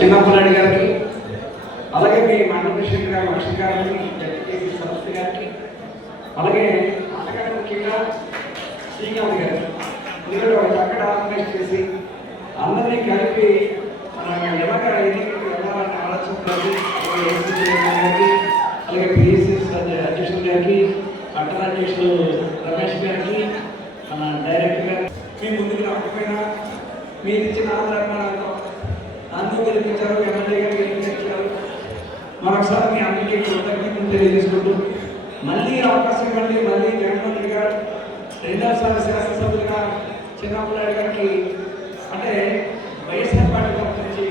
చిన్నప్పలాడి గారికి, అలాగే మీ మండల ప్రెసిడెంట్ గారు లక్ష్మణ్ గారికి, జడ్పీటీసీ సరస్వతి గారికి, అలాగే అంతకంటే ముఖ్యంగా శ్రీకాంత్ గారు, ఎందుకంటే ఒక చక్కటి ఆర్గనైజ్ చేసి అందరినీ కలిపి మన ఎలాగ ఎన్నికలకు వెళ్ళాలనే ఆలోచనలోకి గారికి, అలాగే పిఎస్ఎస్ అధ్యక్షులు గారికి, పట్టణ అధ్యక్షులు రమేష్ గారికి, మన డైరెక్టర్ గారు మీ ముందుకు రాకపోయినా మీరు ఇచ్చిన ఆదరణతో అందరూ గెలిపించారు, ఎమ్మెల్యే గారు గెలిపించారు. మరొకసారి మీ అందరికీ కృతజ్ఞతలు తెలియజేసుకుంటూ మళ్ళీ అవకాశం ఇవ్వండి. మళ్ళీ జగన్మోహన్ రెడ్డి గారు రెండోసారి శాసనసభ్యులుగా చిన్నప్పలాడి గారికి అంటే వైఎస్ఆర్ పార్టీ తరఫు నుంచి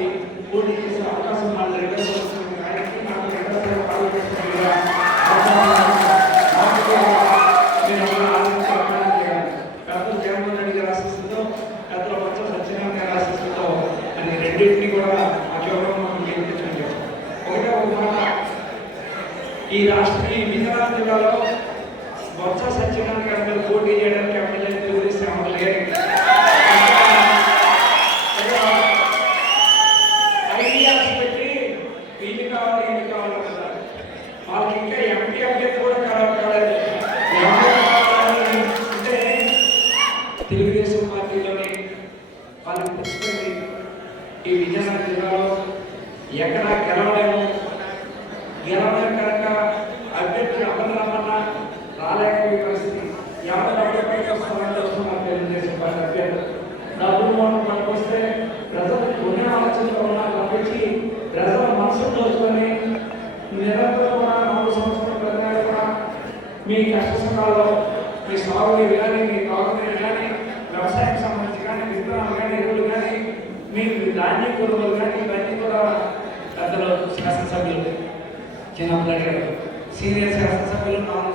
పోటీ చేసే అవకాశం మళ్ళీ రెండోసారి ఆయనకి నాకు రెండోసారి పాల్గొంటుగా పెద్దలు జగన్మోహన్ రెడ్డి గారు ఆశిస్తుందో, పెద్దల బొత్స సత్యనారాయణ గారు ఆశిస్తుందో అని రెండింటినీ కూడా ఆ చోట్ల గెలిపించండి. ఒకటే ఒక మాట, ఈ విజయనగరం జిల్లాలో బొత్స సత్యనారాయణ గారి మీద పోటీ చేయడానికి ఎమ్మెల్యే తెలుగుదేశం ఎమ్మెల్యే ఐడియాస్ పెట్టి వీళ్ళు కావాలి ఇల్లు కావాలి కదా, వాళ్ళకి ఇంకా ఎంపీ అభ్యర్థి కూడా కాలేదు. అంటే తెలుగుదేశం పార్టీలోని వాళ్ళకి తెలిసిపోయింది ఈ విజయనగరం జిల్లాలో ఎక్కడా గెలవలేము కనుక అభ్యర్థులు అమలు రమ్మన్నా రాలేకపోయే పరిస్థితి. తెలుగుదేశం పార్టీ అభ్యర్థులు డబ్బులు మనకు వస్తే ప్రజలు కొన్ని ఆలోచనలో ఉన్నా తప్పించి ప్రజల మనసును దోచుకొని నిరంతరం కూడా 4 సంవత్సరాల ప్రజలు కూడా మీ కష్ట సుఖాల్లో మీ సాగునీరు కానీ, మీ తాగునీరు కానీ, వ్యవసాయానికి సంబంధించి కానీ, విత్తనాలు కానీ, ఎరువులు కానీ, మీ ధాన్య కొనుగోలు కానీ, ఇవన్నీ కూడా పెద్దలు శాసనసభ్యులు చిన్నప్పటి గారు సీనియర్ శాసనసభ్యులు 4